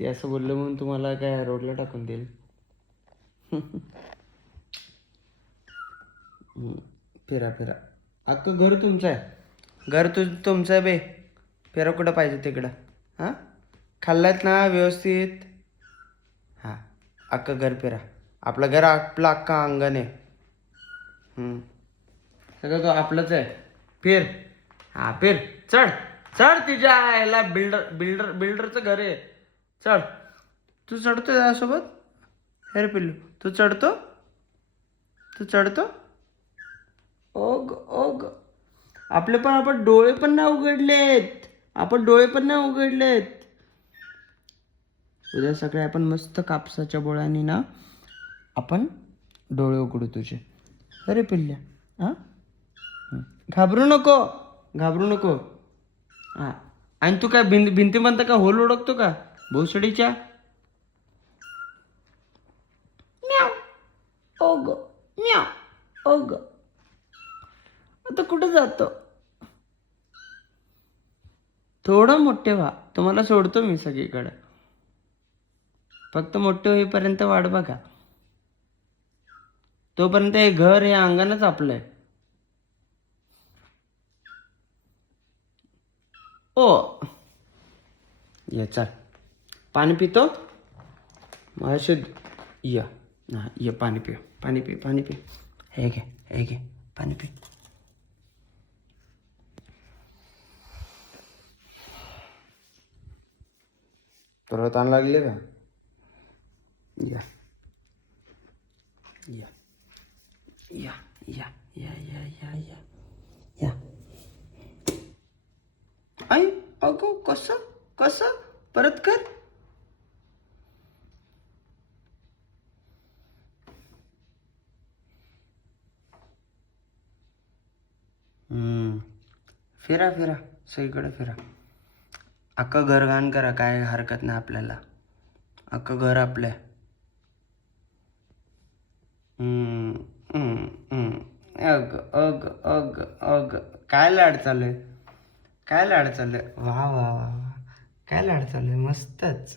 ते असं बोललं म्हणून तुम्हाला काय रोडला टाकून देईल. फिरा फिरा. अख्खं घर तुमचं आहे. घर तुमचं आहे बे. फिरा कुठं पाहिजे तिकडं. हां खाल्लात ना व्यवस्थित. हां अख्खं घर फिरा. आपलं घर आपलं अख्खं अंगण आहे. सगळं तो आपलंच आहे. फिर. हां फिर. चढ चढ. तिच्या याला बिल्डरचं घर आहे. चढ. तू चढतो त्यासोबत. हे रे पिल्लू तू चढतो. तू चढतो. ओग ओग. आपण डोळे पण नाही उघडलेत. उद्या सकाळी आपण मस्त कापसाच्या बोळ्यानी ना आपण डोळे उघडू तुझे. अरे पिल्ल्या. हां घाबरू नको. हां आणि तू काय भिंतीपर्यंत का होल ओळखतो का भोसडीच्या. म्याव. ओग म्याव. ओग आता कुठं जातो. थोडं मोठे व्हा. तुम्हाला सोडतो मी सगळीकडे. फक्त मोठे होईपर्यंत वाट बघा. तोपर्यंत हे घर हे अंगणच आपलं आहे. ओ ये चल. पाणी पितो मग ये. हां ये पाणी पी. हे घे पाणी पी. तुला ताण लागले का. या या या या या या या या या. आई अगो कसं परत कर. फिरा सगळीकडे फिरा. अख्खं घर घाण करा. काय हरकत नाही आपल्याला. अख्खं घर आपलं. अग अग अग अग काय लाड चालू आहे. वा काय लाड चालू आहे. मस्तच.